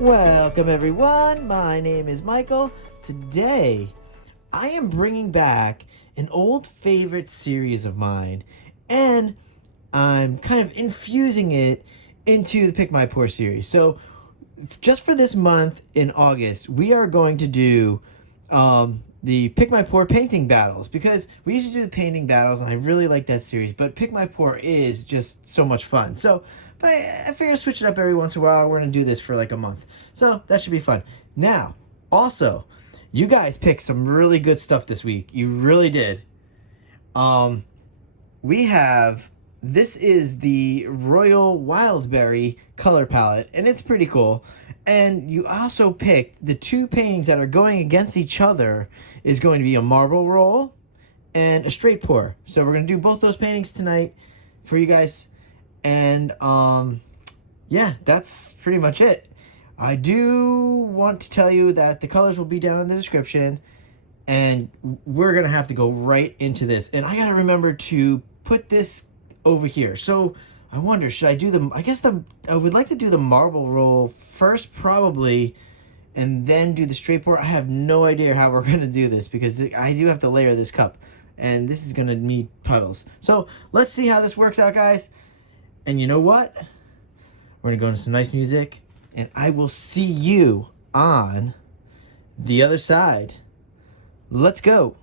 Welcome everyone, my name is Michael. Today, I am bringing back an old favorite series of mine, and I'm kind of infusing it into the Pick My Pour series. So, just for this month in August, we are going to do the Pick My Pour painting battles, because we used to do the painting battles and I really like that series, but Pick My Pour is just so much fun. So, but I figure switch it up every once in a while. We're going to do this for like a month. So that should be fun. Now, also, you guys picked some really good stuff this week. You really did. We have, this is the Royal Wildberry color palette, and it's pretty cool. And you also picked the two paintings that are going against each other is going to be a marble roll and a straight pour. So we're going to do both those paintings tonight for you guys. And yeah, that's pretty much it. I do want to tell you that the colors will be down in the description, and we're gonna have to go right into this. And I gotta remember to put this over here. So I wonder, should I do the, I would like to do the marble roll first probably, and then do the straight pour. I have no idea how we're gonna do this because I do have to layer this cup, and this is gonna need puddles. So let's see how this works out, guys. And you know what? We're gonna go into some nice music, and I will see you on the other side. Let's go.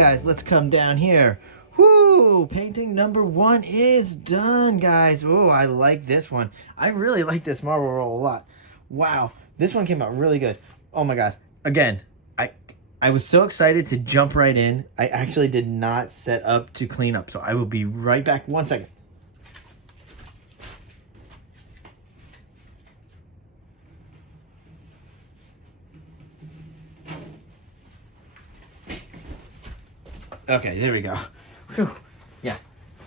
guys, let's come down here. Whoo! Painting number 1 is done, guys. Oh, I like this one. I really like this marble roll a lot. Wow, this one came out really good. Oh my god. Again, I was so excited to jump right in. I actually did not set up to clean up, so I will be right back. 1 second. Okay, there we go. Whew. Yeah,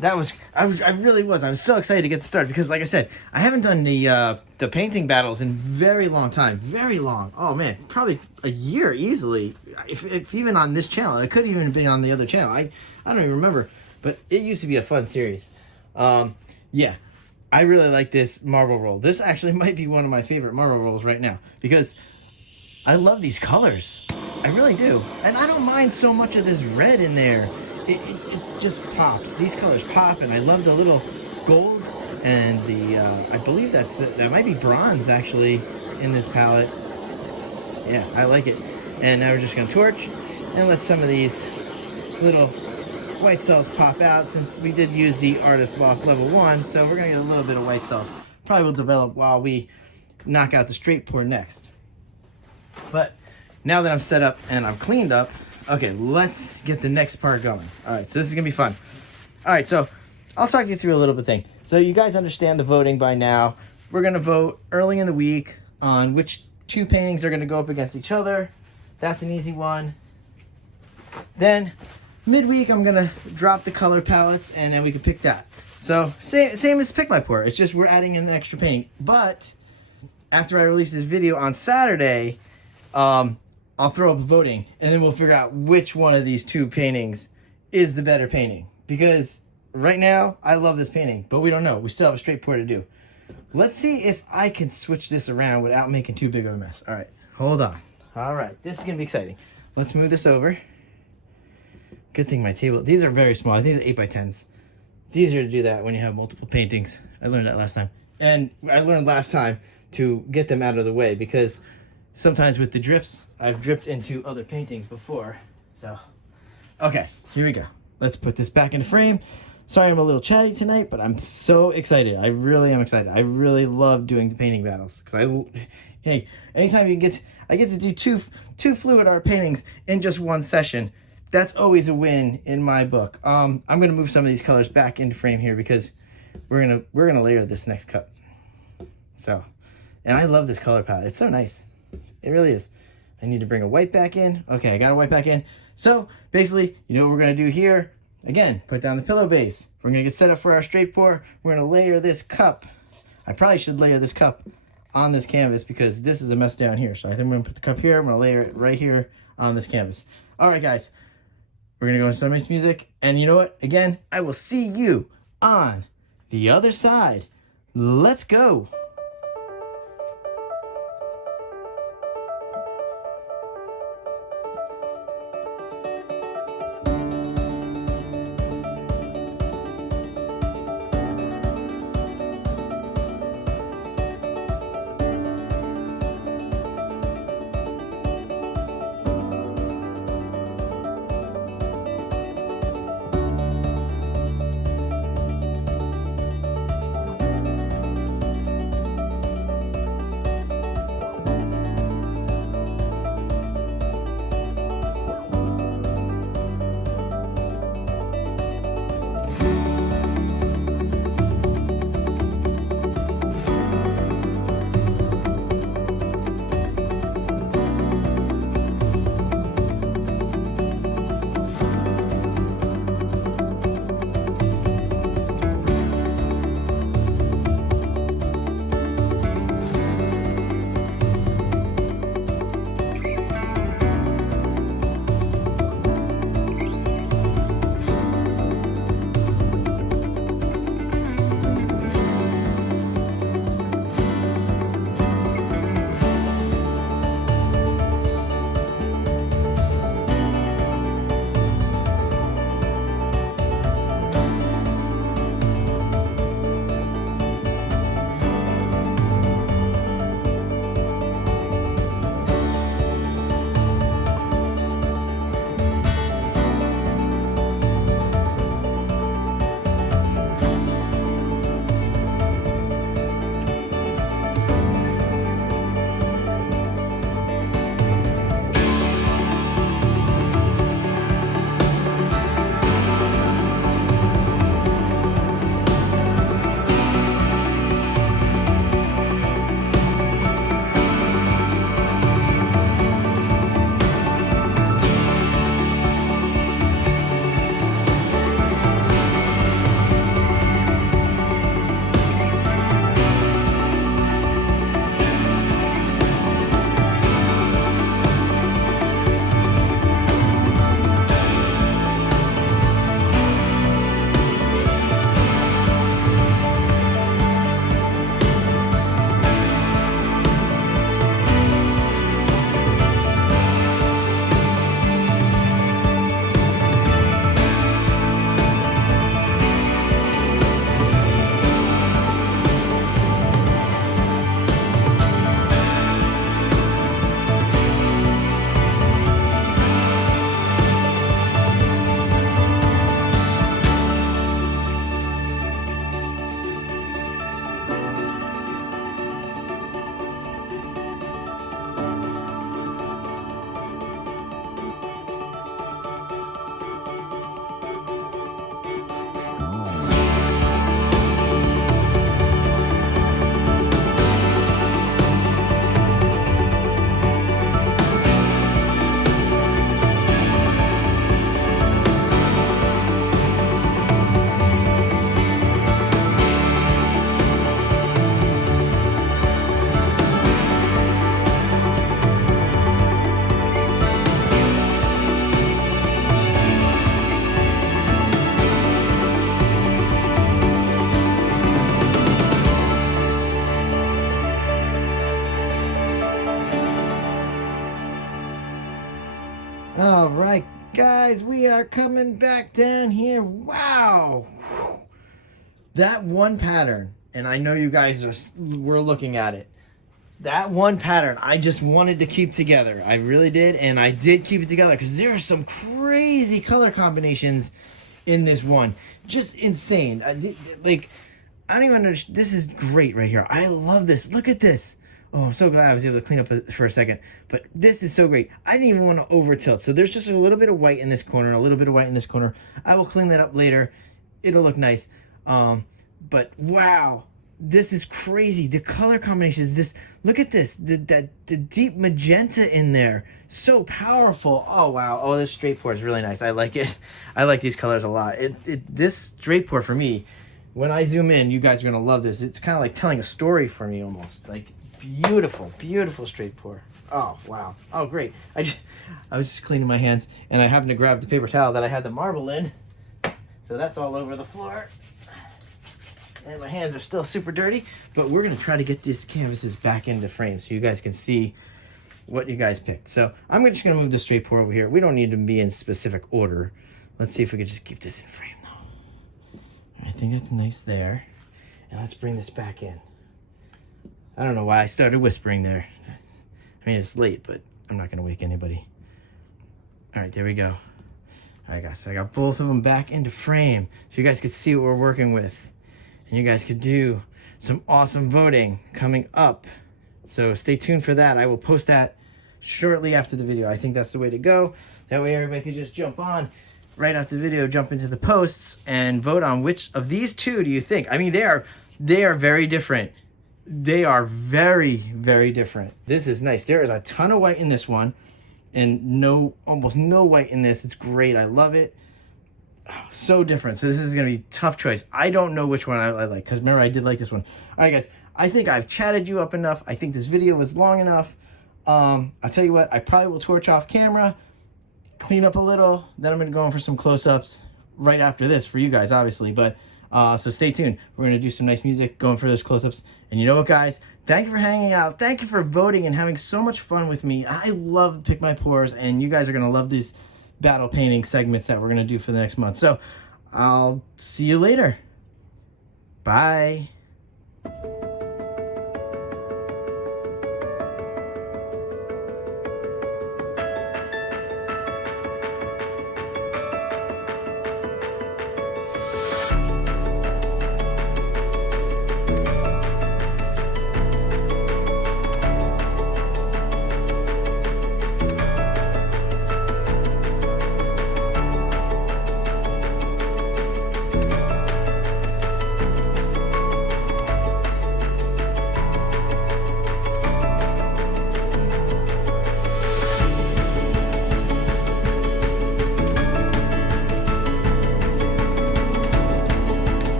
that was I was so excited to get started because, like I said, I haven't done the painting battles in very long time, very long. Oh man, probably a year easily. If even on this channel, it could even have been on the other channel. I don't even remember, but it used to be a fun series. Yeah, I really like this marble roll. This actually might be one of my favorite marble rolls right now because I love these colors. I really do. And I don't mind so much of this red in there. It just pops. These colors pop, and I love the little gold and the, I believe that might be bronze actually in this palette. Yeah, I like it. And now we're just gonna torch and let some of these little white cells pop out since we did use the Artist Loft level 1. So we're gonna get a little bit of white cells. Probably will develop while we knock out the straight pour next. But now that I'm set up and I'm cleaned up, okay, let's get the next part going. All right, so this is gonna be fun. All right, so I'll talk you through a little bit thing. So you guys understand the voting by now. We're gonna vote early in the week on which 2 paintings are gonna go up against each other. That's an easy one. Then midweek, I'm gonna drop the color palettes and then we can pick that. So same as Pick My Pour. It's just we're adding in an extra painting. But after I release this video on Saturday, I'll throw up voting and then we'll figure out which one of these 2 paintings is the better painting. Because right now, I love this painting, but we don't know. We still have a straight pour to do. Let's see if I can switch this around without making too big of a mess. All right, hold on. All right, this is gonna be exciting. Let's move this over. Good thing my table, these are very small. These are 8x10s. It's easier to do that when you have multiple paintings. I learned that last time. And I learned last time to get them out of the way because sometimes with the drips, I've dripped into other paintings before. So, okay, here we go. Let's put this back into frame. Sorry I'm a little chatty tonight, but I'm so excited. I really am excited. I really love doing the painting battles. Hey, anytime I get to do two fluid art paintings in just one session, that's always a win in my book. I'm gonna move some of these colors back into frame here because we're gonna layer this next cut. So, and I love this color palette. It's so nice. It really is. I need to bring a white back in. Okay, I got a white back in. So basically, you know what we're gonna do here? Again, put down the pillow base. We're gonna get set up for our straight pour. We're gonna layer this cup. I probably should layer this cup on this canvas because this is a mess down here. So I think I'm gonna put the cup here. I'm gonna layer it right here on this canvas. All right, guys. We're gonna go into some nice music. And you know what? Again, I will see you on the other side. Let's go. All right, guys, we are coming back down here. Wow. That one pattern, and I know you guys were looking at it. That one pattern I just wanted to keep together. I really did, and I did keep it together because there are some crazy color combinations in this one. Just insane. Like, I don't even understand. This is great right here. I love this. Look at this. Oh, I'm so glad I was able to clean up for a second. But this is so great. I didn't even want to over tilt. So there's just a little bit of white in this corner, a little bit of white in this corner. I will clean that up later. It'll look nice. But wow, this is crazy. The color combinations, this, look at this, the deep magenta in there. So powerful. Oh, wow. Oh, this straight pour is really nice. I like it. I like these colors a lot. This straight pour for me, when I zoom in, you guys are going to love this. It's kind of like telling a story for me almost. Like, beautiful, beautiful straight pour. Oh, wow. Oh, great. I was just cleaning my hands, and I happened to grab the paper towel that I had the marble in. So that's all over the floor. And my hands are still super dirty, but we're going to try to get these canvases back into frame so you guys can see what you guys picked. So I'm just going to move the straight pour over here. We don't need to be in specific order. Let's see if we can just keep this in frame, though. I think that's nice there. And let's bring this back in. I don't know why I started whispering there. I mean, it's late, but I'm not going to wake anybody. All right, there we go. All right, guys, so I got both of them back into frame so you guys can see what we're working with. And you guys could do some awesome voting coming up. So stay tuned for that. I will post that shortly after the video. I think that's the way to go. That way everybody can just jump on right after the video, jump into the posts, and vote on which of these two do you think. I mean, they are very different. They are very, very different. This is nice. There is a ton of white in this one and almost no white in this. It's great. I love it. Oh, so different. So this is going to be a tough choice. I don't know which one I like because remember I did like this one. All right, guys. I think I've chatted you up enough. I think this video was long enough. I'll tell you what. I probably will torch off camera, clean up a little. Then I'm going to go in for some close-ups right after this for you guys, obviously. But so stay tuned. We're going to do some nice music, going for those close-ups. And you know what, guys? Thank you for hanging out. Thank you for voting and having so much fun with me. I love Pick My Pours, and you guys are going to love these battle painting segments that we're going to do for the next month. So I'll see you later. Bye.